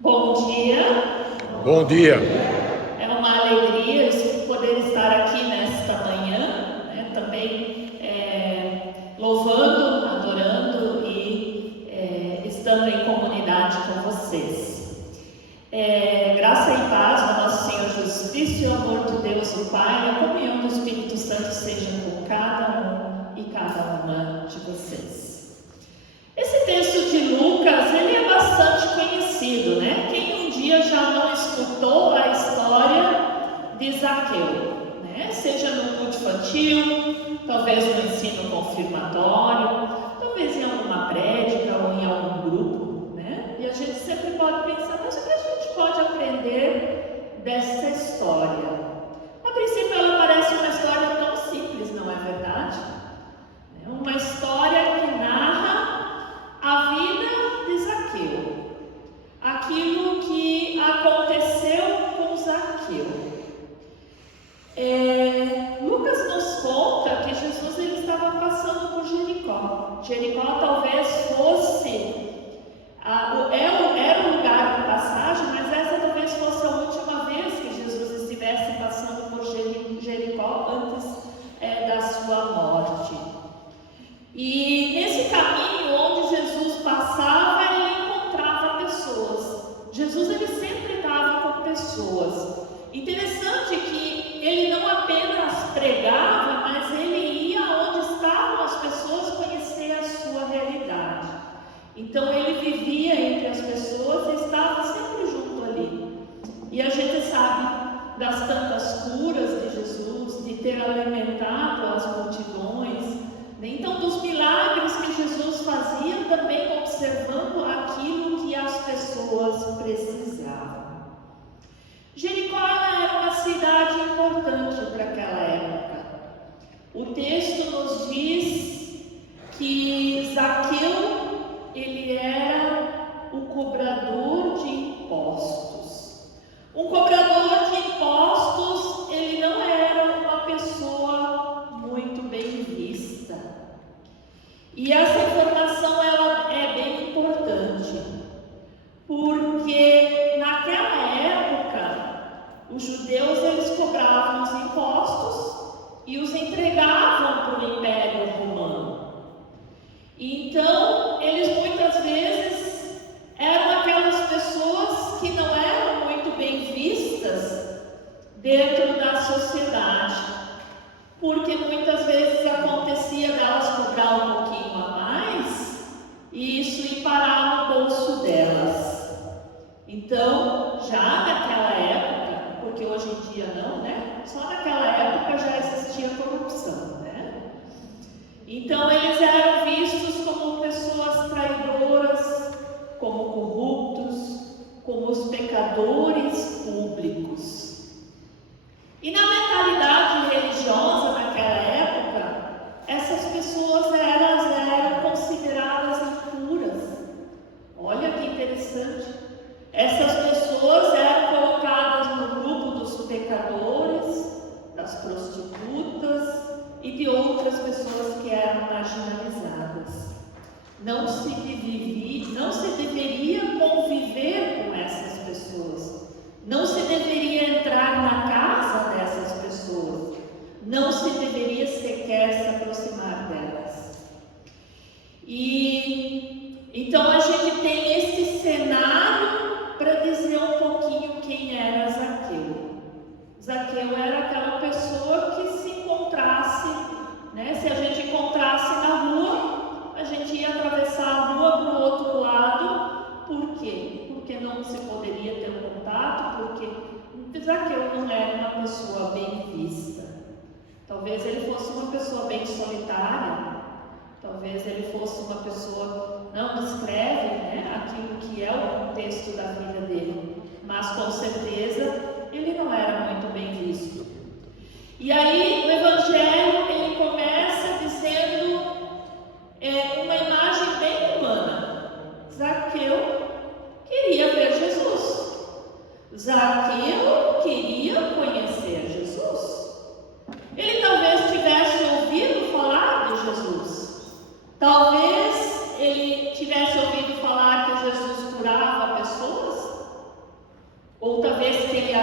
Bom dia. Bom dia. É uma alegria poder estar aqui nesta manhã, também louvando, adorando e estando em comunidade com vocês. Graça e paz do nosso Senhor Jesus Cristo e o amor de Deus o Pai e a comunhão do Espírito Santo sejam com cada um e cada uma de vocês. Esse texto de Lucas, ele é bastante conhecido, né? Quem um dia já não escutou a história de Zaqueu, né? Seja no culto infantil, talvez no ensino confirmatório, talvez em alguma prédica ou em algum grupo, né? E a gente sempre pode pensar, mas o que a gente pode aprender dessa história? A princípio ela parece uma história tão simples, não é verdade? É uma história que narra a vida de Zaqueu, aquilo que aconteceu com Zaqueu. Lucas nos conta que Jesus ele estava passando por Jericó. Jericó talvez fosse era um lugar de passagem, mas essa talvez fosse a última vez que Jesus estivesse passando por Jericó antes da sua morte. E nesse caminho onde Jesus passava, ele encontrava pessoas. Jesus ele sempre estava com pessoas. Interessante que ele não apenas pregava, mas ele ia onde estavam as pessoas conhecer a sua realidade. Então ele vivia entre as pessoas e estava sempre junto ali. E a gente sabe das tantas curas de Jesus, de ter alimentado as multidões. Então, dos milagres que Jesus fazia, também observando aquilo que as pessoas precisavam. Jericó era uma cidade importante para aquela época. O texto nos diz que Zaqueu, ele era o cobrador de impostos. Um cobrador de impostos, ele não era uma pessoa muito bem vista. E essa informação ela é bem importante, porque naquela época os judeus eles cobravam os impostos e os entregavam para o Império Romano. Então eles muitas vezes eram aquelas pessoas que não eram muito bem vistas dentro da sociedade. Porque muitas vezes acontecia delas cobrar um pouquinho a mais e isso ia parar no bolso delas. Então, já naquela época, porque hoje em dia não, né? Só naquela época já existia corrupção, né? Então, eles eram vistos como pessoas traidoras, como corruptos, como os pecadores públicos. E na mentalidade religiosa naquela época, essas pessoas eram consideradas impuras. Olha que interessante. Essas pessoas eram colocadas no grupo dos pecadores, das prostitutas e de outras pessoas que eram marginalizadas. Não se deveria conviver com essas pessoas. Não se deveria entrar na casa dessas pessoas. Não se deveria sequer se aproximar delas. E então a gente tem esse cenário para dizer um pouquinho quem era Zaqueu. Zaqueu era aquela pessoa que se encontrasse, né? Se a gente encontrasse na rua, a gente ia atravessar a rua para o outro lado. Por quê? Porque não se poderia ter um contato, porque Zaqueu não era uma pessoa bem vista. Talvez ele fosse uma pessoa bem solitária, talvez ele fosse uma pessoa, não descreve, né, aquilo que é o contexto da vida dele, mas com certeza ele não era muito bem visto. E aí o Evangelho ele começa dizendo uma imagem bem humana. Zaqueu queria ver Jesus. Zaqueu queria conhecer Jesus. Ele talvez tivesse ouvido falar de Jesus. Talvez ele tivesse ouvido falar que Jesus curava pessoas.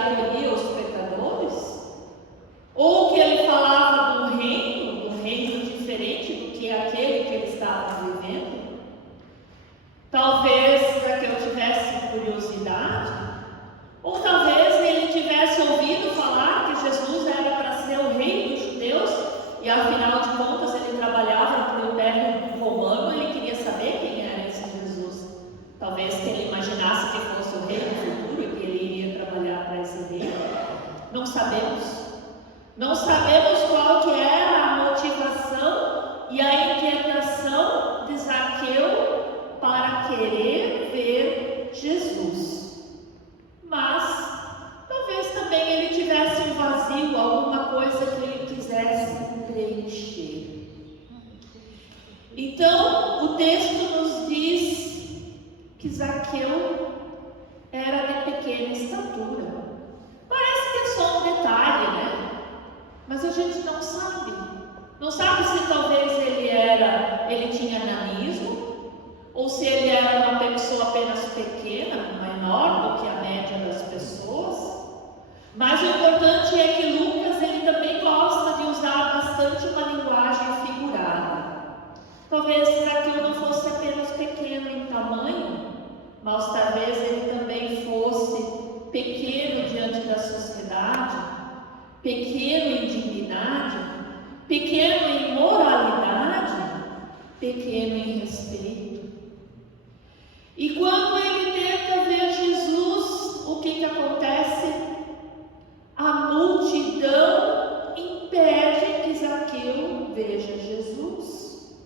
acolhia os pecadores? Ou que ele falava do reino diferente do que aquele que ele estava vivendo? Talvez Zaqueu tivesse curiosidade, ou talvez ele tivesse ouvido falar que Jesus era para ser o rei dos judeus, e afinal de contas ele trabalhava para o Império Romano, ele queria saber quem era esse Jesus. Talvez que ele imaginasse que fosse o rei do futuro e que ele iria trabalhar para esse rei. Não sabemos. Não sabemos qual que era a motivação e a inquietação de Zaqueu para querer ver Jesus. Mas talvez também ele tivesse um vazio, alguma coisa que ele quisesse preencher. Então, o texto nos diz que Zaqueu era de pequena estatura. Parece que é só um detalhe, né? Mas a gente não sabe. Não sabe se talvez ele tinha nanismo, ou se ele era uma pessoa apenas pequena, menor do que a média das pessoas. Mas o importante é que Lucas ele também gosta de usar bastante uma linguagem figurada. Talvez Zaqueu não fosse apenas pequeno em tamanho, mas talvez ele também fosse pequeno diante da sociedade, pequeno em dignidade, pequeno em moralidade, pequeno em respeito. E quando ele tenta ver Jesus, o que acontece? A multidão impede que Zaqueu veja Jesus.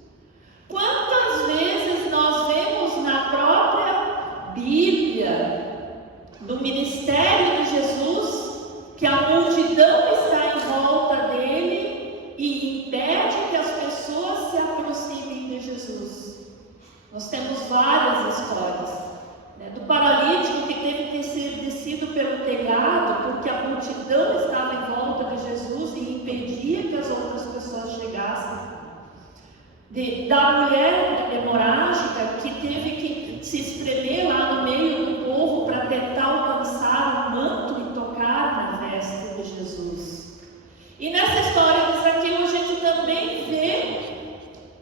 Quantas vezes nós vemos na própria Bíblia, no ministério de Jesus, que a multidão está em volta dele e impede que as pessoas se aproximem de Jesus? Nós temos várias histórias, né? Do paralítico que teve que ser descido pelo telhado porque a multidão estava em volta de Jesus e impedia que as outras pessoas chegassem. Da mulher hemorrágica que teve que se espremer lá no meio do povo para tentar alcançar o manto e tocar na veste de Jesus. E nessa história de Zaqueu a gente também vê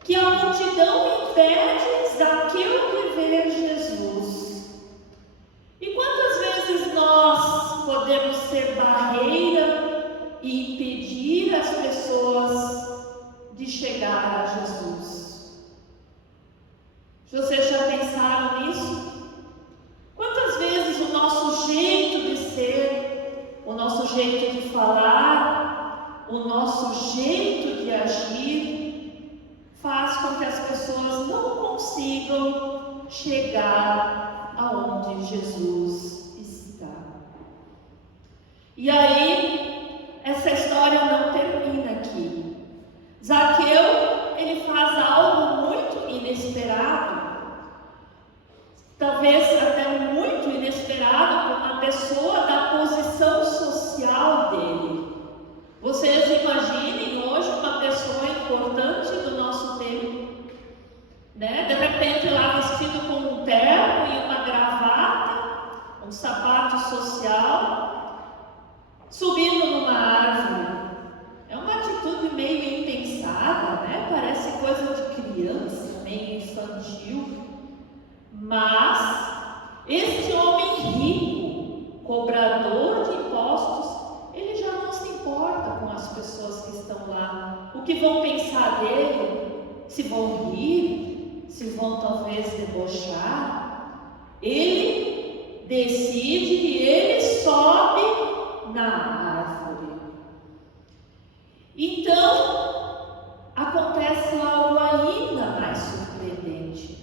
que a multidão impede Zaqueu de ver Jesus. E quantas vezes nós podemos ser barreira e impedir as pessoas de chegar a Jesus? Vocês já pensaram nisso? Quantas vezes o nosso jeito de ser, o nosso jeito de falar, o nosso jeito de agir faz com que as pessoas não consigam chegar aonde Jesus está? E aí, essa história não termina aqui. Zaqueu, ele faz algo muito inesperado, talvez até muito inesperado para uma pessoa da posição social dele. Vocês imaginem hoje uma pessoa importante do nosso tempo, né? De repente lá vestido com um terno e uma gravata, um sapato social, subindo numa árvore. É uma atitude meio impensada, né? Parece coisa de criança, meio infantil. Mas este homem rico, cobrador de impostos, ele já não se importa com as pessoas que estão lá. O que vão pensar dele? Se vão rir? Se vão talvez debochar? Ele decide e ele sobe na árvore. Então, acontece algo ainda mais surpreendente.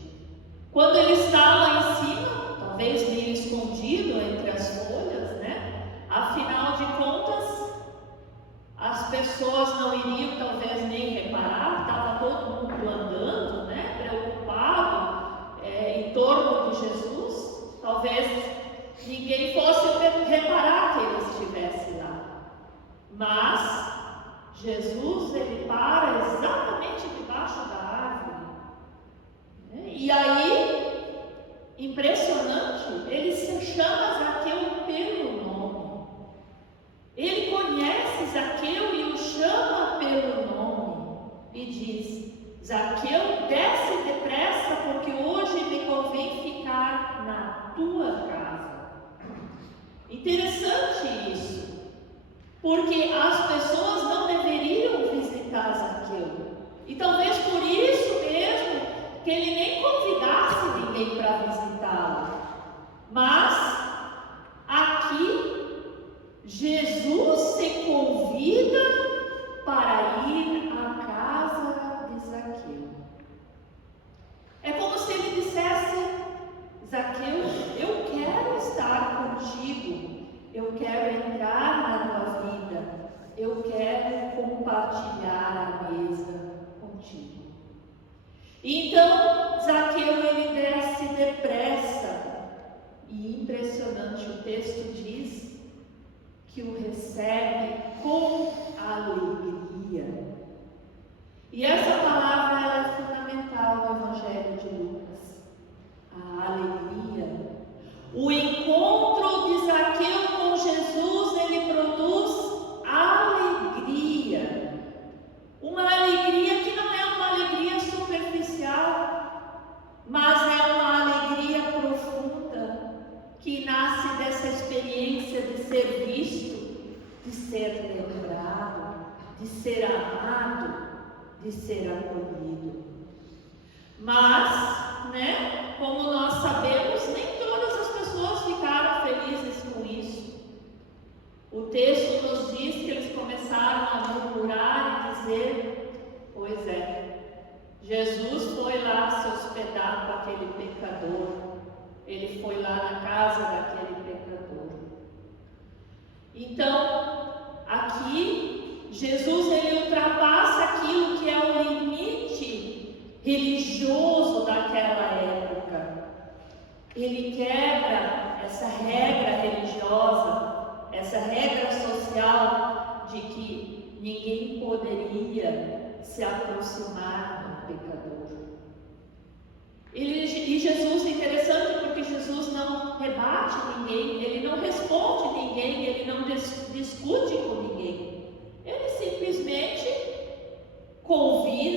Quando ele está lá em cima, talvez meio escondido entre as folhas, né? Afinal de contas, as pessoas não iriam talvez nem reparar, estava todo mundo andando, né? Preocupado em torno de Jesus. Talvez ninguém fosse reparar que ele estivesse lá. Mas Jesus, ele para exatamente debaixo da árvore. E aí, impressionante, ele se chama Zaqueu pelo nome. conhece Zaqueu e o chama pelo nome e diz: Zaqueu, desce depressa, porque hoje me convém ficar na tua casa. Interessante isso, porque as pessoas não deveriam visitar Zaqueu. E talvez por isso mesmo que ele nem convidasse ninguém para visitá-lo. Mas aqui Jesus se convida para ir à casa de Zaqueu. É como se ele dissesse: Zaqueu, eu quero estar contigo, eu quero entrar na tua vida, eu quero compartilhar a mesa contigo. Então Zaqueu, ele desce depressa, e impressionante, o texto diz que o recebe com alegria. E essa palavra ela é fundamental no Evangelho de Lucas. A alegria. O encontro de Zaqueu com Jesus, ele produz alegria. Uma alegria que não é uma alegria superficial, mas é uma alegria profunda, que nasce dessa experiência de ser visto, de ser lembrado, de ser amado, de ser acolhido. Mas, como nós sabemos, nem todas as pessoas ficaram felizes com isso. O texto nos diz que eles começaram a murmurar e dizer: pois é, Jesus foi lá se hospedar com aquele pecador, ele foi lá na casa daquele pecador. Então, aqui, Jesus ele ultrapassa aquilo que é o limite religioso daquela época. Ele quebra essa regra religiosa, essa regra social de que ninguém poderia se aproximar do pecador. E Jesus, interessante porque Jesus não rebate ninguém, ele não responde ninguém, ele não discute com ninguém. Ele simplesmente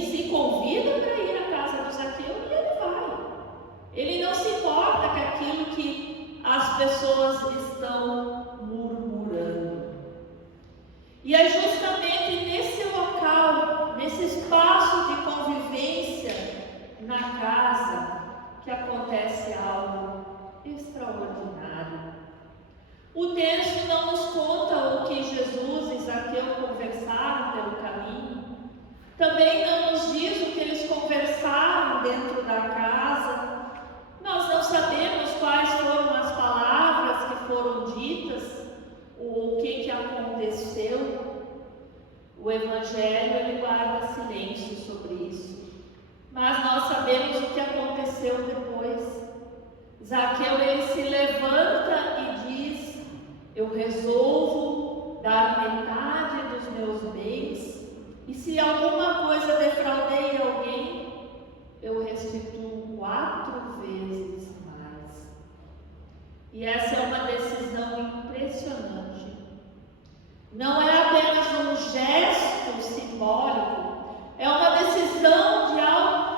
se convida para ir à casa do Zaqueu e ele vai. Ele não se importa com aquilo que as pessoas estão murmurando. E é justamente nesse local, nesse espaço de convivência na casa, que acontece algo extraordinário. O texto não nos conta o que Jesus e Zaqueu conversaram pelo caminho. Também não nos diz o que eles conversaram dentro da casa. Nós não sabemos quais foram as palavras que foram ditas, ou o que aconteceu. O Evangelho ele guarda silêncio sobre isso. Mas nós sabemos o que aconteceu depois. Zaqueu ele se levanta e diz: eu resolvo dar metade dos meus bens, e se alguma coisa defraudei alguém, eu restituo 4 vezes mais. E essa é uma decisão impressionante. Não é apenas um gesto simbólico, é uma decisão de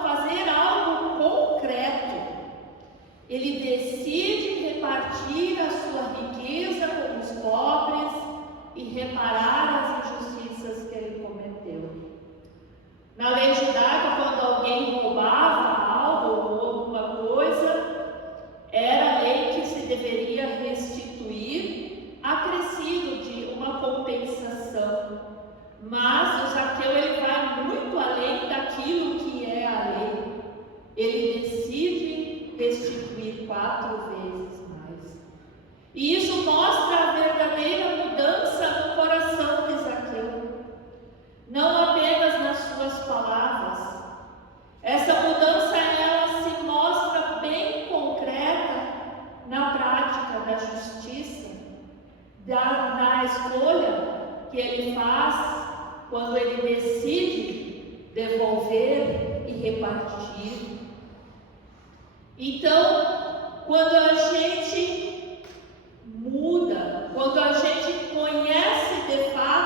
fazer algo concreto. Ele decide repartir a sua riqueza com os pobres e reparar as injustiças que ele cometeu. Na lei judaica, quando alguém roubava algo ou alguma coisa, era a lei que se deveria restituir, acrescido de uma compensação. Mas o Zaqueu ele vai muito além daquilo que é a lei. Ele decide restituir 4 vezes mais. E isso mostra a verdadeira mudança no coração de Zaqueu. Não apenas nas suas palavras. Essa mudança ela se mostra bem concreta na prática da justiça, da escolha que ele faz quando ele decide devolver e repartir. Então, quando a gente muda, quando a gente conhece de fato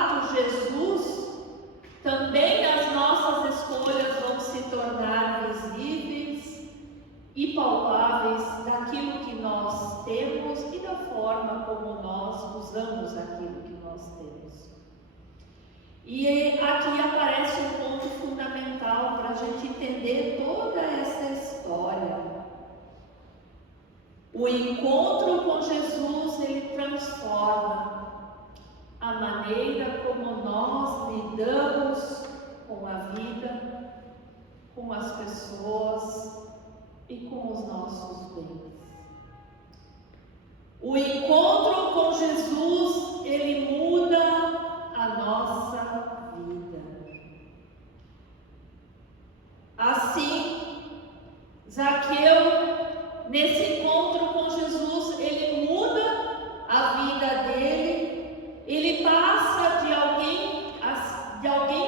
nós temos e da forma como nós usamos aquilo que nós temos. E aqui aparece um ponto fundamental para a gente entender toda essa história. O encontro com Jesus, ele transforma a maneira como nós lidamos com a vida, com as pessoas e com os nossos bens. O encontro com Jesus, ele muda a nossa vida. Assim, Zaqueu, nesse encontro com Jesus, ele muda a vida dele, ele passa de alguém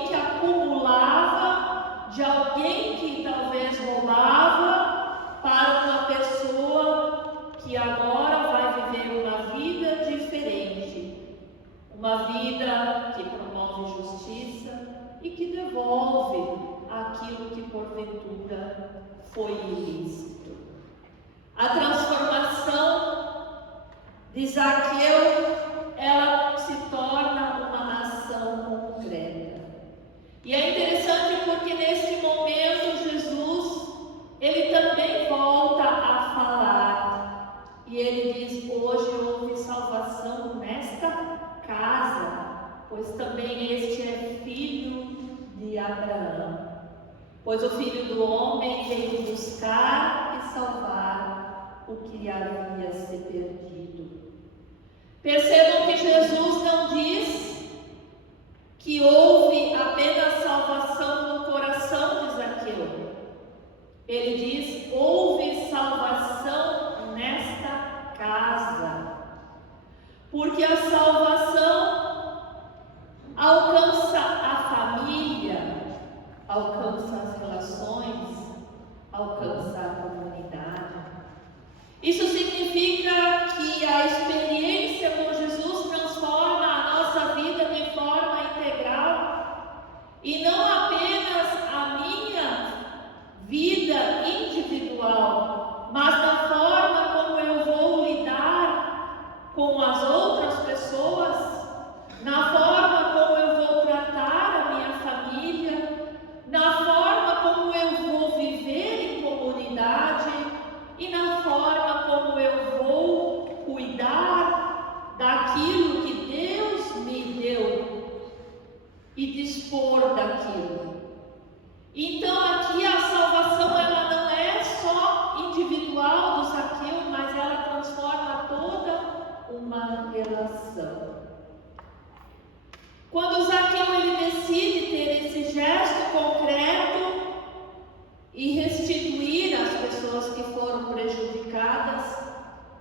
que acumulava, de alguém que talvez roubava, para uma pessoa que agora vai viver uma vida diferente, uma vida que promove justiça e que devolve aquilo que porventura foi ilícito. A transformação de Zaqueu, ela se torna uma ação concreta. E é interessante porque nesse momento Jesus, ele também volta a falar. E ele diz: hoje houve salvação nesta casa, pois também este é filho de Abraão. Pois o Filho do Homem veio buscar e salvar o que havia se perdido. Percebam que Jesus não diz que houve apenas salvação no coração de Zaqueu. Ele diz: houve salvação nesta casa. Porque a salvação alcança a família, alcança as relações, alcança a comunidade. Isso significa que a experiência com Jesus transforma a nossa vida de forma integral e não apenas a minha vida individual, mas da forma como eu vou lidar com as outras pessoas, na forma como eu vou tratar a minha família, na forma como eu vou viver em comunidade e na forma como eu vou cuidar daquilo que Deus me deu e dispor daquilo. Então aqui a salvação, ela não é só individual do Zaqueu, mas ela transforma toda uma relação. Quando Zaqueu ele decide ter esse gesto concreto e restituir as pessoas que foram prejudicadas,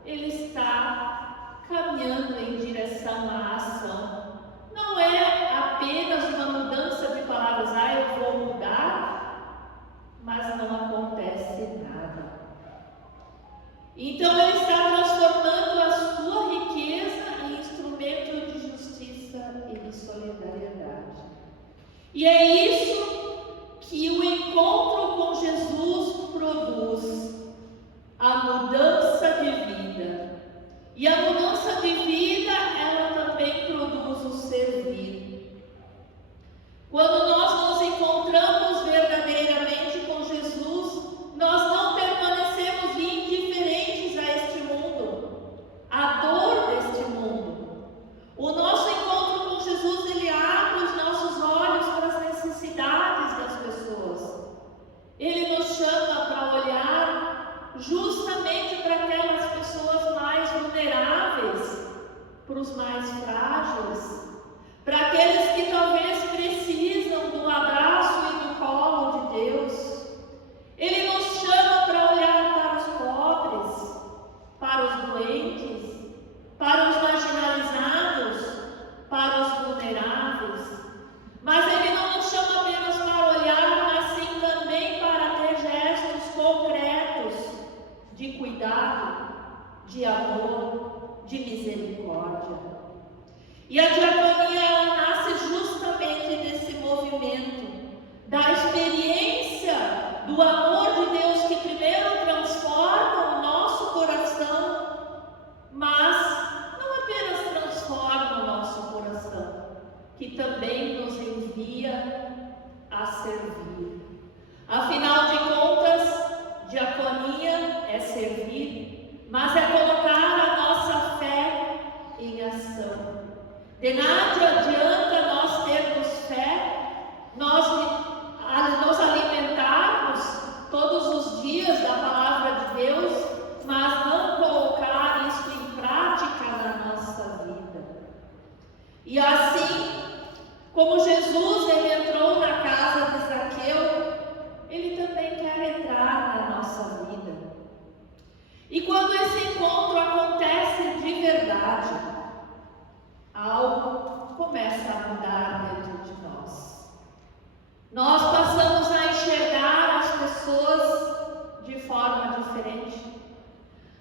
ele está caminhando em direção à ação. Não é apenas uma mudança de palavras: eu vou mudar, mas não acontece nada. Então ele está transformando a sua riqueza em instrumento de justiça e de solidariedade. E é isso que o encontro com Jesus produz: a mudança de vida. E a mudança de vida, ela também produz o servir. Quando nós nos encontramos verdadeiramente com Jesus, nós não permanecemos indiferentes a este mundo, à dor deste mundo. O nosso encontro com Jesus, ele abre os nossos olhos para as necessidades das pessoas. Ele nos chama para olhar justamente para aquelas pessoas mais vulneráveis, para os mais frágeis, para aqueles que talvez precisam do abraço e do colo de Deus. Ele nos chama para olhar para os pobres, para os doentes, para os marginalizados, para os vulneráveis. Mas Ele não nos chama apenas para olhar, mas sim também para ter gestos concretos de cuidado, de amor, de misericórdia. E a diaconia, ela nasce justamente desse movimento, da experiência do amor de Deus, que primeiro transforma o nosso coração De nada adianta nós termos fé, nós nos alimentarmos todos os dias da palavra de Deus, mas não colocar isso em prática na nossa vida. E assim, como Jesus ele entrou na casa de Zaqueu, ele também quer entrar na nossa vida. E quando esse encontro acontece de verdade, algo começa a mudar dentro de nós. Nós passamos a enxergar as pessoas de forma diferente.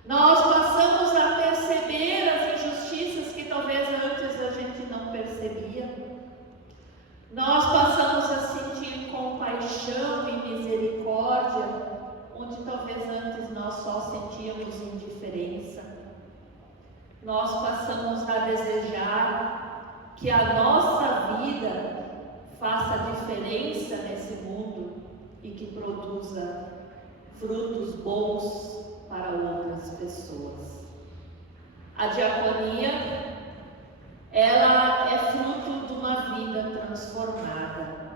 Nós passamos a perceber as injustiças que talvez antes a gente não percebia. Nós passamos a sentir compaixão e misericórdia, onde talvez antes nós só sentíamos indiferença. Nós passamos a desejar que a nossa vida faça diferença nesse mundo e que produza frutos bons para outras pessoas. A diaconia, ela é fruto de uma vida transformada.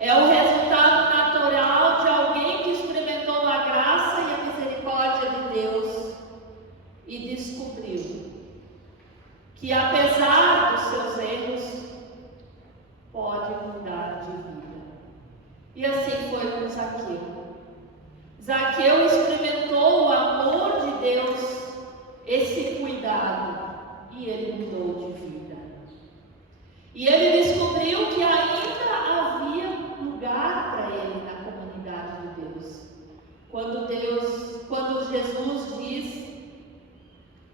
É o resultado natural de alguém que experimentou a graça e a misericórdia de Deus e descobriu que, apesar dos seus erros, pode mudar de vida. E assim foi com Zaqueu. Zaqueu experimentou o amor de Deus, esse cuidado, e ele mudou de vida. E ele descobriu que ainda havia lugar para ele na comunidade de Deus. Quando Jesus diz,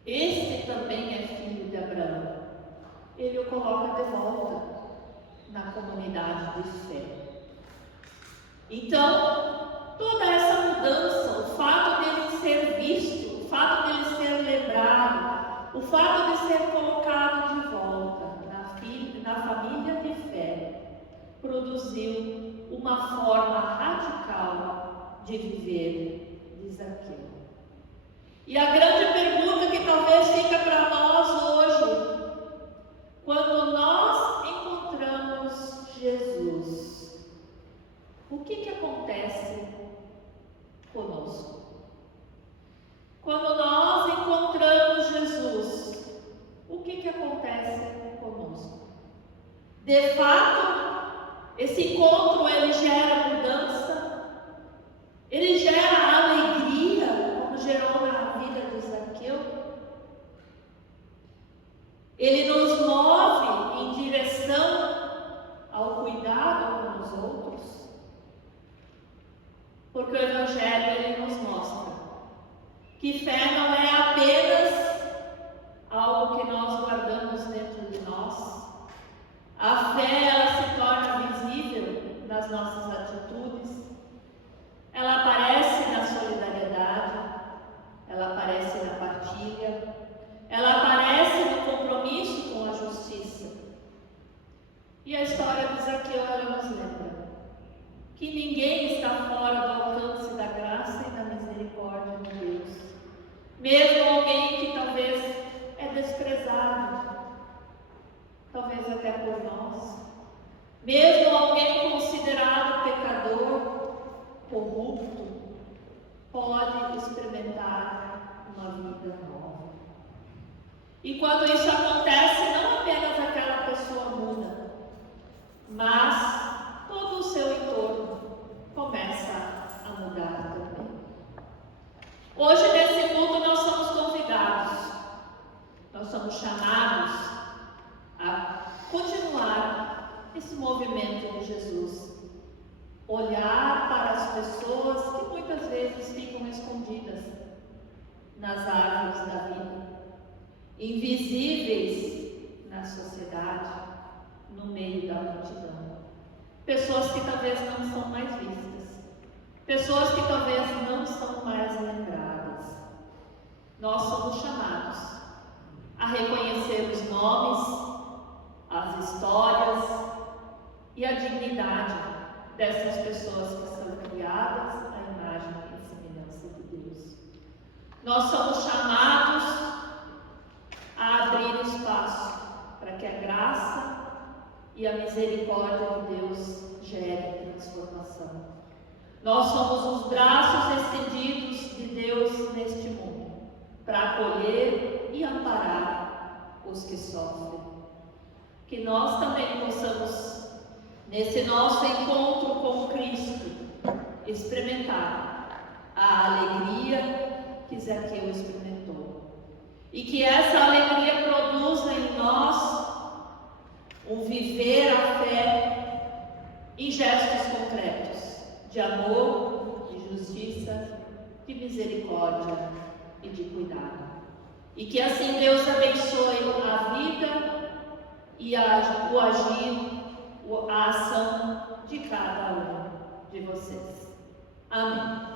este também é filho de Abraão, ele o coloca de volta na comunidade de fé. Então, toda essa mudança, o fato dele ser visto, o fato dele ser lembrado, o fato de ser colocado de volta na família de fé, produziu uma forma radical de viver de Zaqueu. E a grande pergunta que talvez fica para nós hoje, quando nós encontramos Jesus, o que acontece conosco? Quando nós encontramos Jesus, o que acontece conosco? De fato, esse encontro ele gera mudança, ele gera alegria, como gerou na vida de Zaqueu. Ele nos move em direção ao cuidado com os outros, porque o Evangelho ele nos mostra que fé não é apenas algo que nós guardamos dentro de nós. A fé ela se torna visível nas nossas atitudes, ela aparece na solidariedade, ela aparece na partilha, ela aparece no compromisso com a justiça. E a história de Zaqueu ela nos lembra que ninguém está fora do alcance da graça e da misericórdia de Deus. Mesmo alguém que talvez é desprezado, talvez até por nós, mesmo alguém considerado pecador, corrupto, pode experimentar uma vida nova. E quando isso acontece, não apenas aquela pessoa muda, mas todo o seu entorno começa a mudar também. Hoje, nesse culto, nós somos convidados, nós somos chamados a continuar esse movimento de Jesus. Olhar para as pessoas que muitas vezes ficam escondidas nas árvores da vida, invisíveis na sociedade, no meio da multidão. Pessoas que talvez não são mais vistas, pessoas que talvez não são mais lembradas. Nós somos chamados a reconhecer os nomes, as histórias e a dignidade dessas pessoas que são criadas à imagem e semelhança de Deus. Nós somos chamados a abrir espaço para que a graça misericórdia de Deus gere transformação. Nós somos os braços estendidos de Deus neste mundo, para acolher e amparar os que sofrem. Que nós também possamos, nesse nosso encontro com Cristo, experimentar a alegria que Zaqueu experimentou. E que essa alegria produza em nós um viver a fé em gestos concretos, de amor, de justiça, de misericórdia e de cuidado. E que assim Deus abençoe a vida e o agir, a ação de cada um de vocês. Amém.